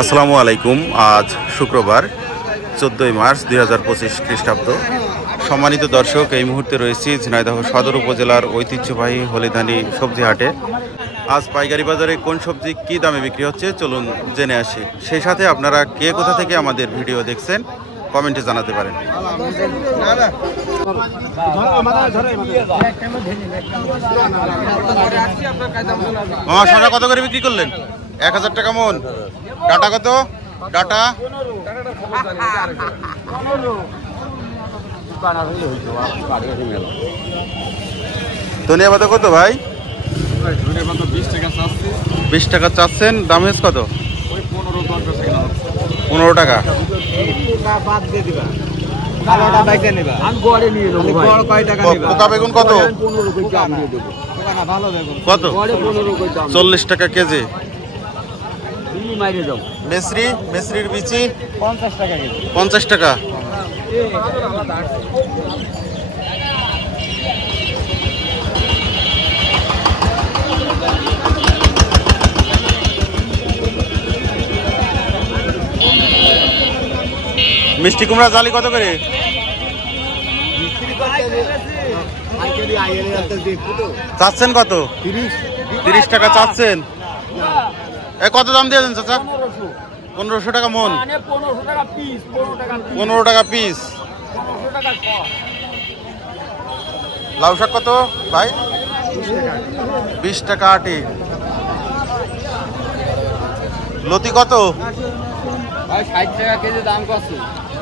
আসসালামু আলাইকুম। আজ শুক্রবার 14 মার্চ 2025 খ্রিস্টাব্দ। সম্মানিত দর্শক, এই মুহূর্তে রয়েছি ঝিনাইদহ সদর উপজেলার ঐতিহ্যবাহী হলিধানি সবজি হাটে। আজ পাইকারি বাজারে কোন সবজি কী দামে বিক্রি হচ্ছে চলুন জেনে আসি। সেই সাথে আপনারা কে কোথা থেকে আমাদের ভিডিও দেখছেন কমেন্টে জানাতে পারেন। শসা কত করে বিক্রি করলেন? 1000 টাকা মন। ডাটা কত? ডাটা ধনিয়া পাতা কত ভাই? 20 টাকা চাচ্ছেন। দাম হয়েছে কত? 15 টাকা। পোকা বেগুন কত? কত? 40 টাকা কেজি। মেসরির বিচি 50 টাকা। মিষ্টি কুমড়া জালি কত করে? চাচ্ছেন কত? 30 টাকা চাচ্ছেন। কত দাম দিয়েছেন চাচা? 1500 টাকা মন। 15 টাকা পিস। লাউ শাক কত ভাই? 20 টাকা আটি। লতি কত?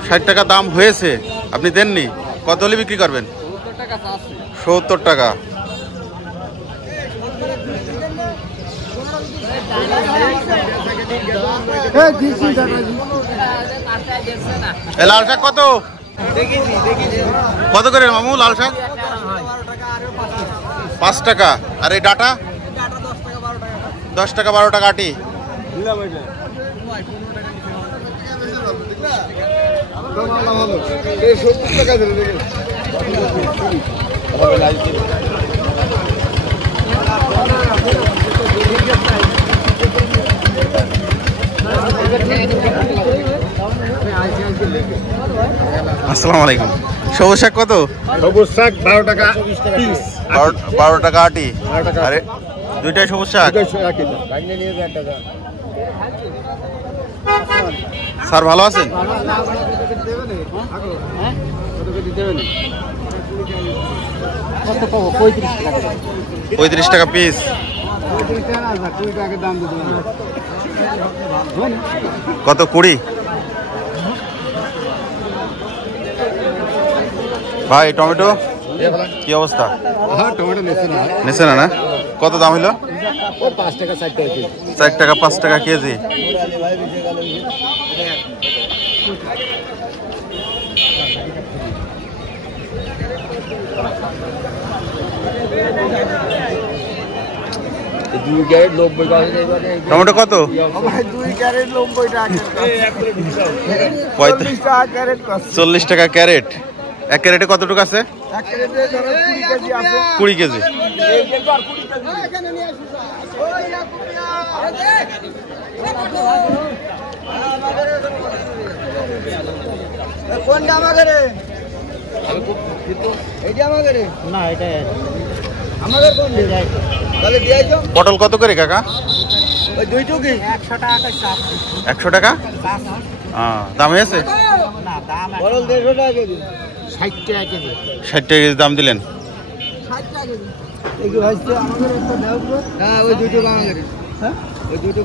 60 টাকা দাম হয়েছে, আপনি দেননি। কত হলে বিক্রি করবেন? 70 টাকা। লাল শাক কত? কত করে মামু লাল শাক? 5 টাকা। আর এই ডাটা 10 টাকা 12 টাকা আটি। আসসালামু আলাইকুম। সবুজ শাক কত? সবুজ শাক 12 টাকা পিস। 12 টাকা আটি। আরে দুইটাই সবুজ শাক। স্যার ভালো আছেন? 35 টাকা পিস। কত? 20। ভাই টমেটো কি অবস্থা? টমেটো নিচে না না? কত দাম হইলো? 5 টাকা 4 টাকা কেজি। 4 টাকা 5 টাকা কেজি। টমেটো কত? 40 টাকা ক্যারেট। 1 ক্যারেটে কতটুকু আছে? 20 কেজি। পটল কত করে কাকা? 100 টাকা। দাম হয়েছে? 60 টাকা কেজি। 60 টাকা কেজি দাম দিলেন। ওই দুটো